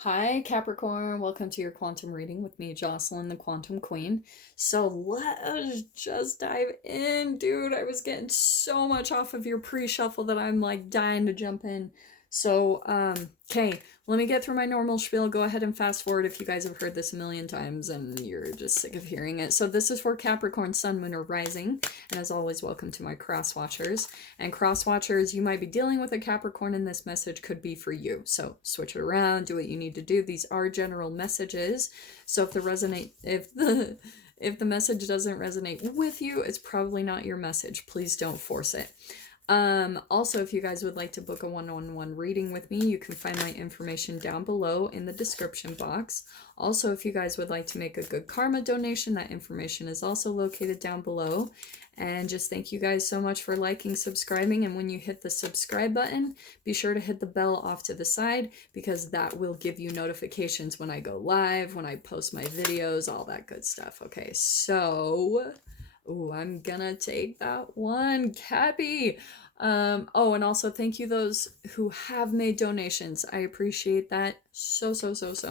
Hi, Capricorn. Welcome to your quantum reading with me, Jocelyn, the Quantum Queen. So let us just dive in, dude. I was getting so much off of your pre-shuffle that I'm like dying to jump in. So, okay, let me get through my normal spiel. Go ahead and fast forward if you guys have heard this a million times and you're just sick of hearing it. So this is for Capricorn, Sun, Moon, or Rising. And as always, welcome to my cross watchers. And cross watchers, you might be dealing with a Capricorn, and this message could be for you. So switch it around, do what you need to do. These are general messages. So if the message doesn't resonate with you, it's probably not your message. Please don't force it. Also, if you guys would like to book a one-on-one reading with me, you can find my information down below in the description box. Also, if you guys would like to make a good karma donation, that information is also located down below. And just thank you guys so much for liking, subscribing, and when you hit the subscribe button, be sure to hit the bell off to the side because that will give you notifications when I go live, when I post my videos, all that good stuff. Okay, so I'm gonna take that one, Cappy. Oh, and also thank you those who have made donations. I appreciate that so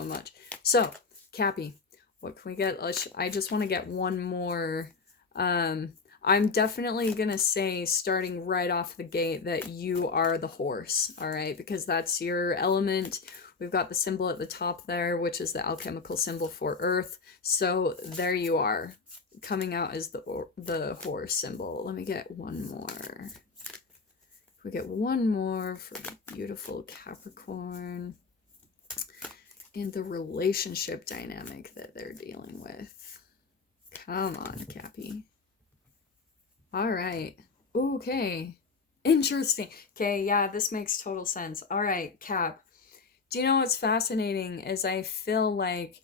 much. So, Cappy, what can we get? I just want to get one more. I'm definitely gonna say, starting right off the gate, that you are the horse, all right? Because that's your element. We've got the symbol at the top there, which is the alchemical symbol for Earth. So there you are, coming out as the horse symbol. Let me get one more. We get one more for the beautiful Capricorn and the relationship dynamic that they're dealing with. Come on, Cappy. All right. Okay. Interesting. Okay, yeah, this makes total sense. All right, Cap. Do you know what's fascinating is I feel like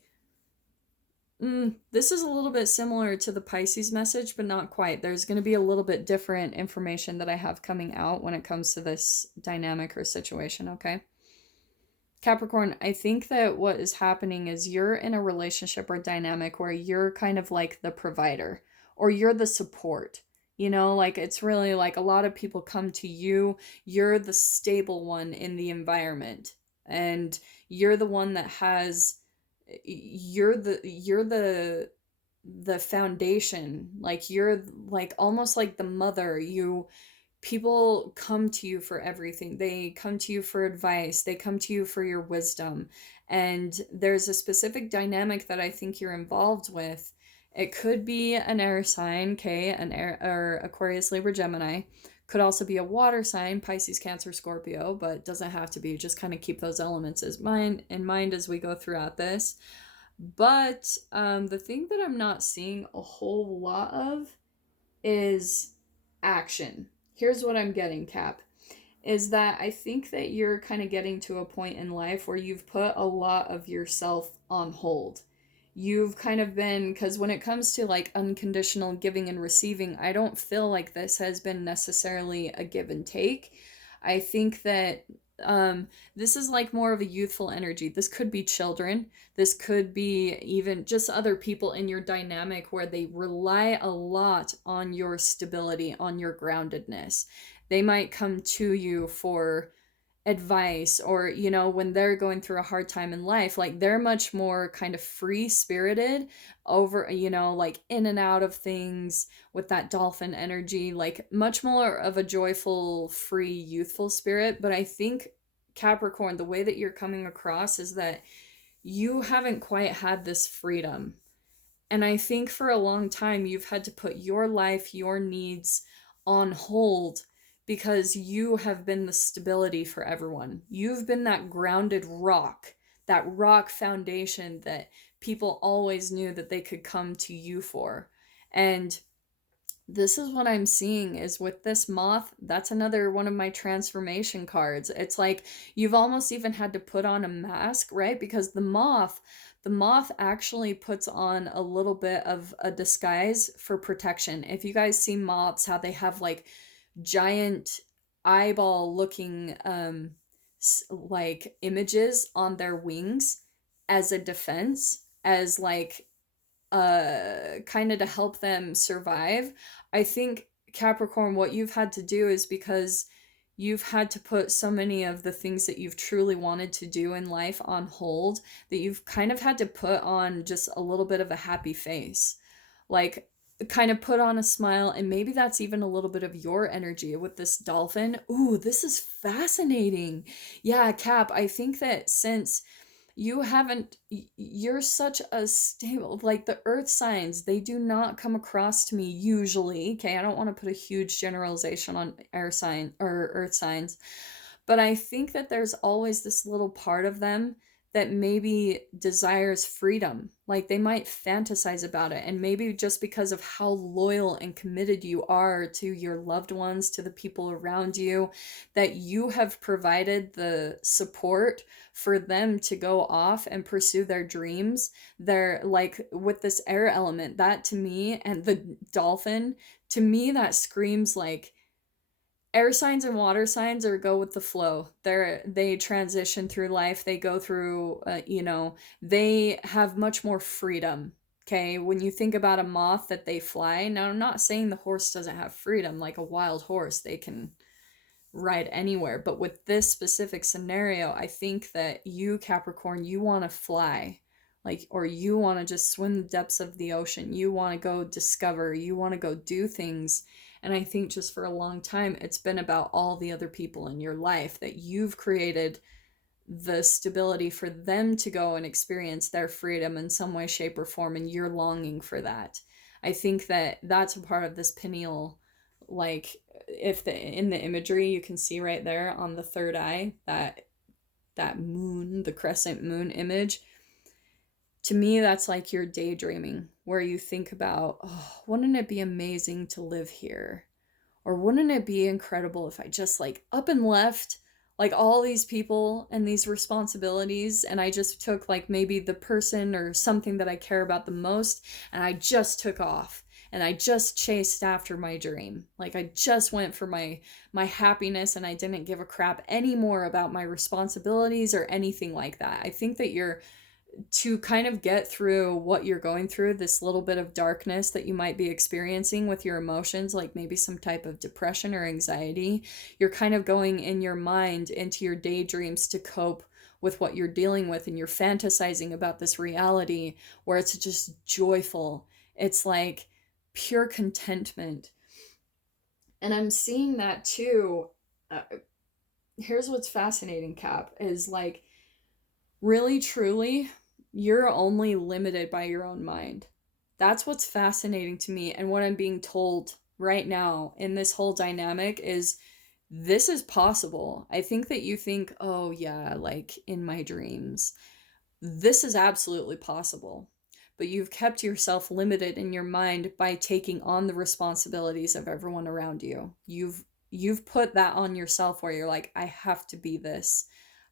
this is a little bit similar to the Pisces message, but not quite. There's going to be a little bit different information that I have coming out when it comes to this dynamic or situation, okay? Capricorn, I think that what is happening is you're in a relationship or dynamic where you're kind of like the provider or you're the support. You know, like it's really like a lot of people come to you, you're the stable one in the environment, and you're the one that has you're the foundation. Like you're like almost like the mother. People come to you for everything. They come to you for advice. They come to you for your wisdom. And there's a specific dynamic that I think you're involved with. It could be an air sign, okay, an air or Aquarius, Libra, Gemini. Could also be a water sign, Pisces, Cancer, Scorpio, but doesn't have to be. Just kind of keep those elements in mind as we go throughout this. But the thing that I'm not seeing a whole lot of is action. Here's what I'm getting, Cap, is that I think that you're kind of getting to a point in life where you've put a lot of yourself on hold. You've kind of been, because when it comes to like unconditional giving and receiving, I don't feel like this has been necessarily a give and take. I think that this is like more of a youthful energy. This could be children. This could be even just other people in your dynamic where they rely a lot on your stability, on your groundedness. They might come to you for advice, or when they're going through a hard time in life, like they're much more kind of free spirited over, like in and out of things with that dolphin energy, like much more of a joyful, free, youthful spirit. But I think, Capricorn, the way that you're coming across is that you haven't quite had this freedom. And I think for a long time you've had to put your life, your needs on hold because you have been the stability for everyone. You've been that grounded rock, that rock foundation that people always knew that they could come to you for. And this is what I'm seeing is with this moth, that's another one of my transformation cards. It's like you've almost even had to put on a mask, right? Because the moth actually puts on a little bit of a disguise for protection. If you guys see moths, how they have like giant eyeball looking like images on their wings as a defense, as like kind of to help them survive. I think, Capricorn, what you've had to do is because you've had to put so many of the things that you've truly wanted to do in life on hold, that you've kind of had to put on just a little bit of a happy face. Like, kind of put on a smile, and maybe that's even a little bit of your energy with this dolphin. Ooh, this is fascinating. Yeah, Cap, I think that since you haven't, you're such a stable, like the earth signs, they do not come across to me usually. Okay, I don't want to put a huge generalization on air sign or earth signs, but I think that there's always this little part of them that maybe desires freedom. Like they might fantasize about it. And maybe just because of how loyal and committed you are to your loved ones, to the people around you, that you have provided the support for them to go off and pursue their dreams. They're like, with this air element, that to me, and the dolphin, to me, that screams like air signs and water signs are go with the flow. They transition through life. They go through, they have much more freedom. Okay, when you think about a moth that they fly, now I'm not saying the horse doesn't have freedom. Like a wild horse, they can ride anywhere. But with this specific scenario, I think that you, Capricorn, you want to fly. Like, or you want to just swim the depths of the ocean. You want to go discover. You want to go do things. And I think just for a long time, it's been about all the other people in your life, that you've created the stability for them to go and experience their freedom in some way, shape, or form. And you're longing for that. I think that that's a part of this pineal, like, if in the imagery you can see right there on the third eye, that moon, the crescent moon image, to me that's like you're daydreaming, where you think about, oh, wouldn't it be amazing to live here, or wouldn't it be incredible if I just like up and left like all these people and these responsibilities, and I just took like maybe the person or something that I care about the most, and I just took off and I just chased after my dream. Like I just went for my happiness, and I didn't give a crap anymore about my responsibilities or anything like that. I think that you're, to kind of get through what you're going through, this little bit of darkness that you might be experiencing with your emotions, like maybe some type of depression or anxiety, you're kind of going in your mind into your daydreams to cope with what you're dealing with, and you're fantasizing about this reality where it's just joyful. It's like pure contentment. And I'm seeing that too. Here's what's fascinating, Cap, is like, really, truly, you're only limited by your own mind. That's what's fascinating to me. And what I'm being told right now in this whole dynamic is this is possible. I think that you think, oh, yeah, like in my dreams. This is absolutely possible. But you've kept yourself limited in your mind by taking on the responsibilities of everyone around you. You've put that on yourself, where you're like, I have to be this.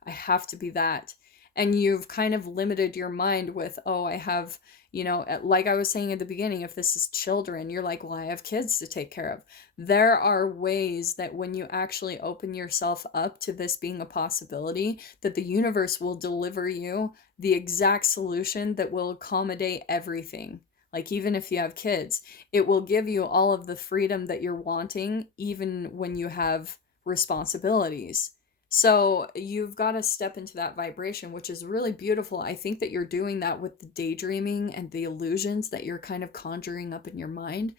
I have to be that. And you've kind of limited your mind with, oh, I have, like I was saying at the beginning, if this is children, you're like, well, I have kids to take care of. There are ways that when you actually open yourself up to this being a possibility, that the universe will deliver you the exact solution that will accommodate everything. Like, even if you have kids, it will give you all of the freedom that you're wanting, even when you have responsibilities. So you've got to step into that vibration, which is really beautiful. I think that you're doing that with the daydreaming and the illusions that you're kind of conjuring up in your mind.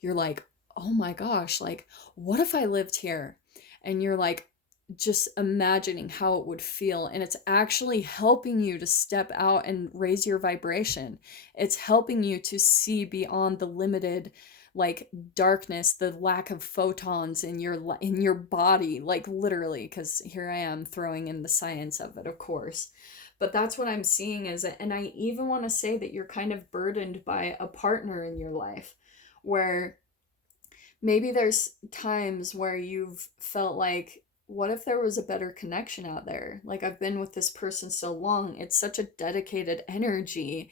You're like, oh my gosh, like, what if I lived here? And you're like, just imagining how it would feel. And it's actually helping you to step out and raise your vibration. It's helping you to see beyond the limited, like, darkness, the lack of photons in your body, like literally, because here I am throwing in the science of it, of course. But that's what I'm seeing is it. And I even want to say that you're kind of burdened by a partner in your life, where maybe there's times where you've felt like, what if there was a better connection out there? Like, I've been with this person so long, it's such a dedicated energy,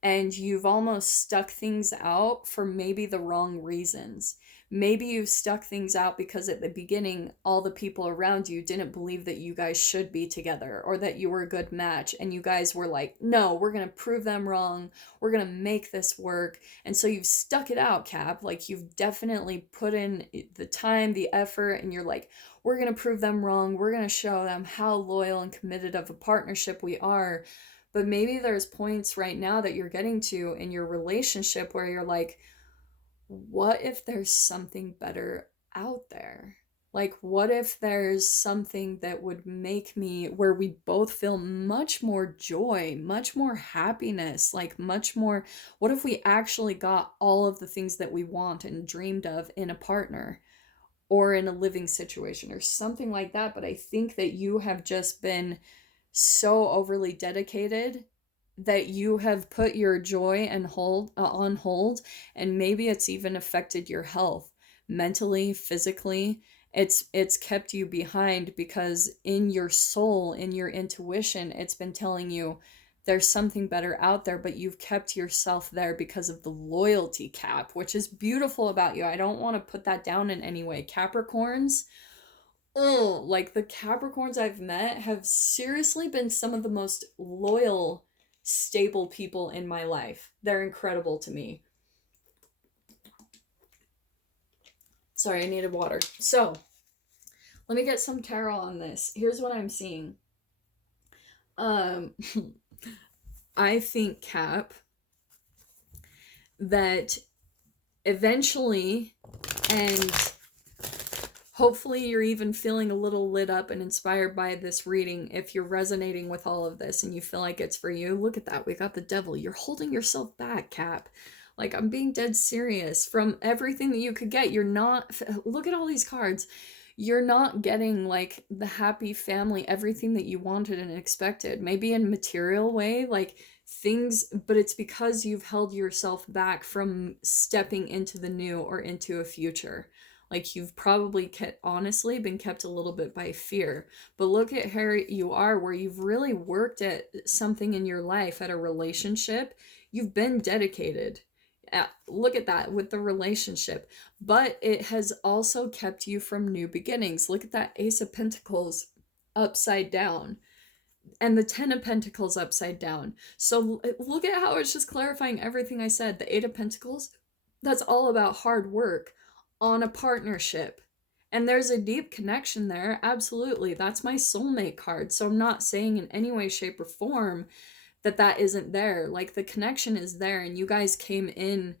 and you've almost stuck things out for maybe the wrong reasons. maybe you stuck things out because at the beginning, all the people around you didn't believe that you guys should be together or that you were a good match. And you guys were like, no, we're going to prove them wrong. We're going to make this work. And so you've stuck it out, Cap. Like, you've definitely put in the time, the effort, and you're like, we're going to prove them wrong. We're going to show them how loyal and committed of a partnership we are. But maybe there's points right now that you're getting to in your relationship where you're like, what if there's something better out there? Like, what if there's something that would make me, where we both feel much more joy, much more happiness, like much more, what if we actually got all of the things that we want and dreamed of in a partner or in a living situation or something like that? But I think that you have just been so overly dedicated that you have put your joy and hold on hold, and maybe it's even affected your health mentally, physically. It's kept you behind because in your soul, in your intuition, it's been telling you there's something better out there, but you've kept yourself there because of the loyalty, Cap, which is beautiful about you. I don't want to put that down in any way. Capricorns, oh, like the Capricorns I've met have seriously been some of the most loyal, stable people in my life. They're incredible to me. Sorry, I needed water. So, let me get some tarot on this. Here's what I'm seeing. I think, Cap, that eventually, and hopefully you're even feeling a little lit up and inspired by this reading. If you're resonating with all of this and you feel like it's for you, look at that. We got the devil. You're holding yourself back, Cap. Like, I'm being dead serious. From everything that you could get, you're not, look at all these cards. You're not getting like the happy family, everything that you wanted and expected. Maybe in material way, like things, but it's because you've held yourself back from stepping into the new or into a future. Like, you've probably honestly been kept a little bit by fear. But look at how you are, where you've really worked at something in your life, at a relationship. You've been dedicated. Look at that with the relationship. But it has also kept you from new beginnings. Look at that Ace of Pentacles upside down and the Ten of Pentacles upside down. So look at how it's just clarifying everything I said. The Eight of Pentacles, that's all about hard work on a partnership. And there's a deep connection there. Absolutely. That's my soulmate card. So I'm not saying in any way, shape, or form that isn't there. Like, the connection is there, and you guys came in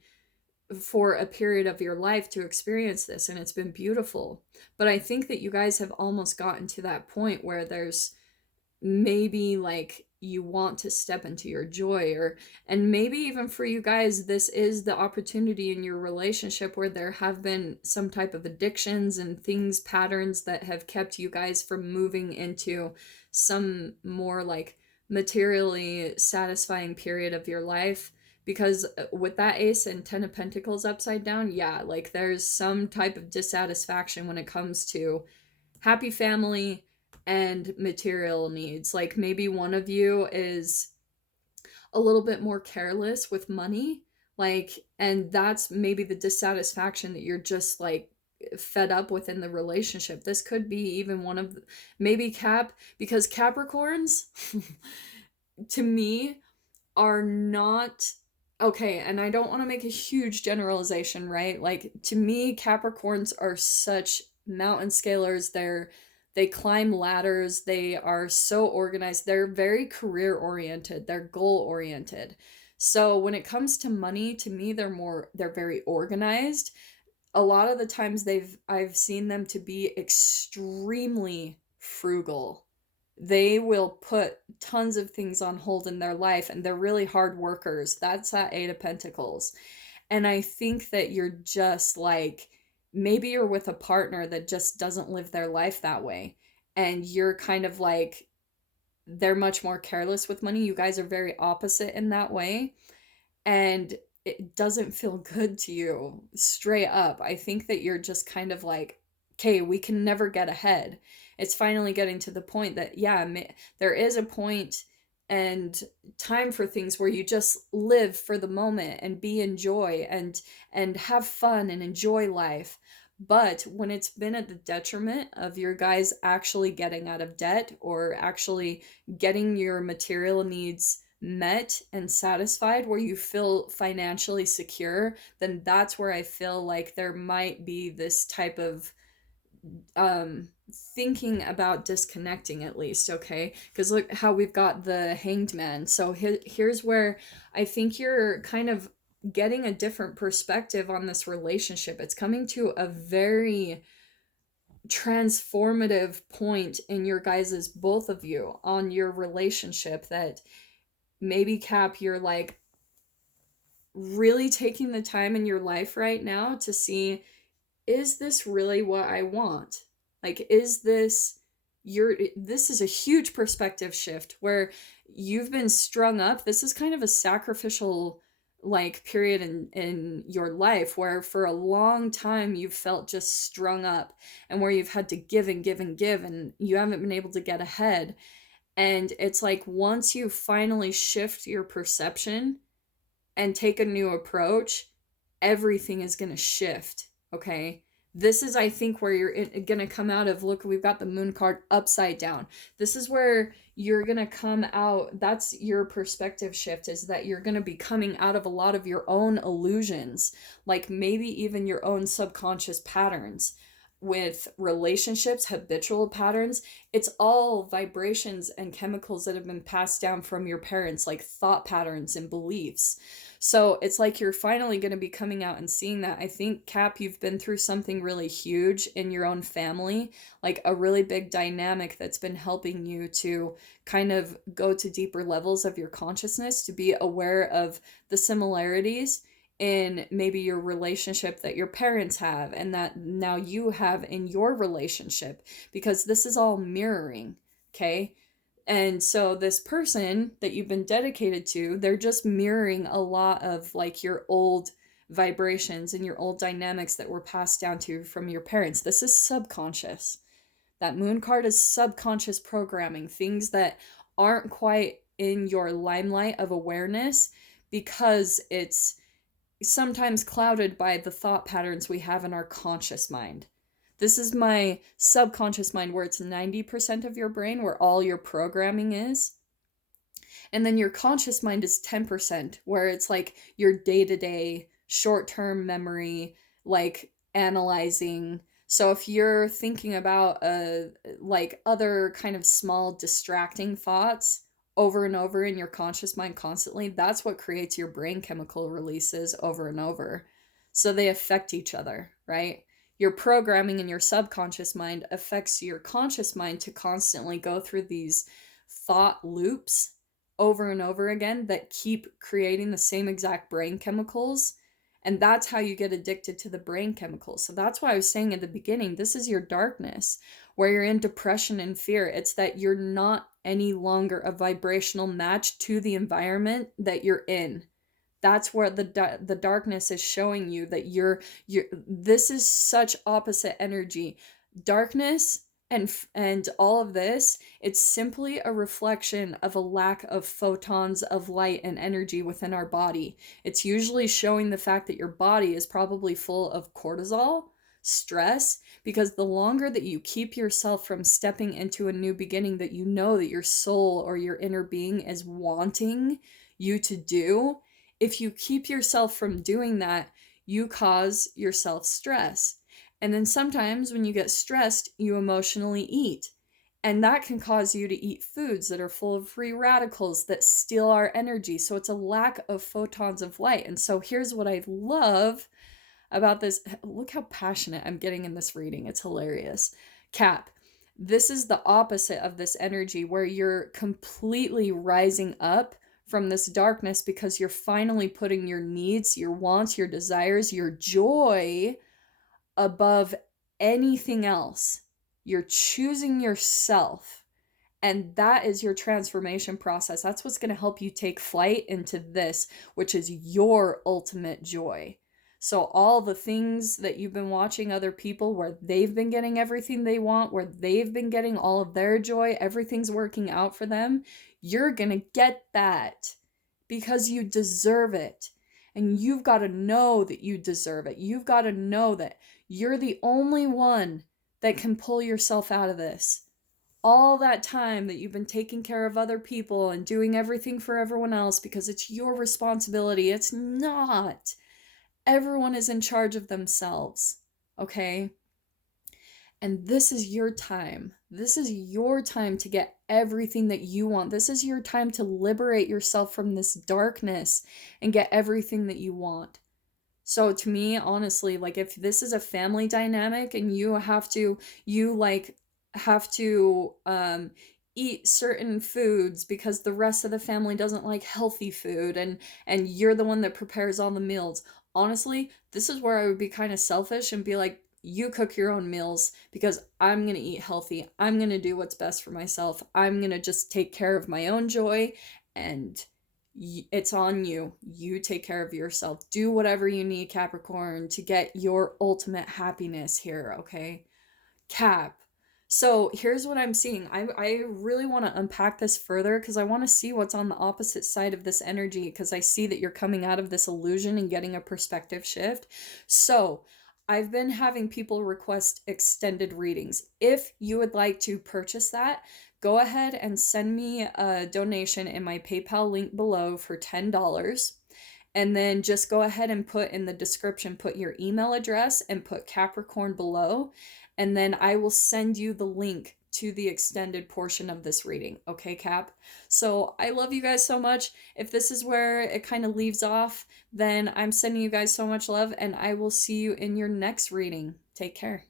for a period of your life to experience this, and it's been beautiful. But I think that you guys have almost gotten to that point where there's maybe like you want to step into your joy, or and maybe even for you guys this is the opportunity in your relationship where there have been some type of addictions and things, patterns that have kept you guys from moving into some more like materially satisfying period of your life. Because with that Ace and Ten of Pentacles upside down, yeah, like there's some type of dissatisfaction when it comes to happy family and material needs. Like, maybe one of you is a little bit more careless with money, like, and that's maybe the dissatisfaction that you're just like fed up within the relationship. This could be even one of maybe Cap, because Capricorns to me are not okay, and I don't want to make a huge generalization, right? Like, to me, Capricorns are such mountain scalers. They climb ladders. They are so organized. They're very career oriented. They're goal oriented. So when it comes to money, to me, they're very organized. A lot of the times I've seen them to be extremely frugal. They will put tons of things on hold in their life, and they're really hard workers. That's that Eight of Pentacles. And I think that you're just like, maybe you're with a partner that just doesn't live their life that way. And you're kind of like, they're much more careless with money. You guys are very opposite in that way. And it doesn't feel good to you, straight up. I think that you're just kind of like, okay, we can never get ahead. It's finally getting to the point that, yeah, there is a point and time for things where you just live for the moment and be in joy and have fun and enjoy life. But when it's been at the detriment of your guys actually getting out of debt or actually getting your material needs met and satisfied, where you feel financially secure, then that's where I feel like there might be this type of thinking about disconnecting, at least. Okay, because look how we've got the Hanged Man. So here's where I think you're kind of getting a different perspective on this relationship. It's coming to a very transformative point in your guys's, both of you, on your relationship, that maybe, Cap, you're like really taking the time in your life right now to see, is this really what I want? Like, is this this is a huge perspective shift where you've been strung up. This is kind of a sacrificial like period in your life where for a long time you've felt just strung up, and where you've had to give and give and give, and you haven't been able to get ahead. And it's like once you finally shift your perception and take a new approach, everything is going to shift. Okay. This is, I think, where you're going to come out of, look, we've got the moon card upside down. This is where you're going to come out. That's your perspective shift, is that you're going to be coming out of a lot of your own illusions, like maybe even your own subconscious patterns with relationships, habitual patterns. It's all vibrations and chemicals that have been passed down from your parents, like thought patterns and beliefs. So it's like you're finally going to be coming out and seeing that. I think, Cap, you've been through something really huge in your own family, like a really big dynamic that's been helping you to kind of go to deeper levels of your consciousness, to be aware of the similarities in maybe your relationship that your parents have and that now you have in your relationship, because this is all mirroring. Okay. And so this person that you've been dedicated to, they're just mirroring a lot of like your old vibrations and your old dynamics that were passed down to you from your parents. This is subconscious. That moon card is subconscious programming, things that aren't quite in your limelight of awareness because it's sometimes clouded by the thought patterns we have in our conscious mind. This is my subconscious mind, where it's 90% of your brain, where all your programming is. And then your conscious mind is 10%, where it's like your day-to-day, short-term memory, like analyzing. So if you're thinking about like other kind of small distracting thoughts over and over in your conscious mind constantly, that's what creates your brain chemical releases over and over. So they affect each other, right? Your programming in your subconscious mind affects your conscious mind to constantly go through these thought loops over and over again that keep creating the same exact brain chemicals. And that's how you get addicted to the brain chemicals. So that's why I was saying at the beginning, this is your darkness, where you're in depression and fear. It's that you're not any longer a vibrational match to the environment that you're in. That's where the darkness is showing you that you're this is such opposite energy. Darkness and all of this, it's simply a reflection of a lack of photons of light and energy within our body. It's usually showing the fact that your body is probably full of cortisol, stress, because the longer that you keep yourself from stepping into a new beginning that you know that your soul or your inner being is wanting you to do, if you keep yourself from doing that, you cause yourself stress. And then sometimes when you get stressed, you emotionally eat. And that can cause you to eat foods that are full of free radicals that steal our energy. So it's a lack of photons of light. And so here's what I love about this. Look how passionate I'm getting in this reading. It's hilarious. Cap, this is the opposite of this energy where you're completely rising up from this darkness because you're finally putting your needs, your wants, your desires, your joy above anything else. You're choosing yourself. And that is your transformation process. That's what's going to help you take flight into this, which is your ultimate joy. So all the things that you've been watching other people where they've been getting everything they want, where they've been getting all of their joy, everything's working out for them, you're going to get that because you deserve it. And you've got to know that you deserve it. You've got to know that you're the only one that can pull yourself out of this. All that time that you've been taking care of other people and doing everything for everyone else because it's your responsibility. It's not. Everyone is in charge of themselves, okay? And this is your time. This is your time to get everything that you want. This is your time to liberate yourself from this darkness and get everything that you want. So to me, honestly, like if this is a family dynamic and you have to eat certain foods because the rest of the family doesn't like healthy food, and you're the one that prepares all the meals. Honestly, this is where I would be kind of selfish and be like, you cook your own meals because I'm going to eat healthy. I'm going to do what's best for myself. I'm going to just take care of my own joy, and it's on you. You take care of yourself. Do whatever you need, Capricorn, to get your ultimate happiness here, okay? Cap. So here's what I'm seeing. I really want to unpack this further because I want to see what's on the opposite side of this energy, because I see that you're coming out of this illusion and getting a perspective shift. So I've been having people request extended readings. If you would like to purchase that, go ahead and send me a donation in my PayPal link below for $10. And then just go ahead and put in the description, put your email address and put Capricorn below. And then I will send you the link to the extended portion of this reading. Okay, Cap? So I love you guys so much. If this is where it kind of leaves off, then I'm sending you guys so much love, and I will see you in your next reading. Take care.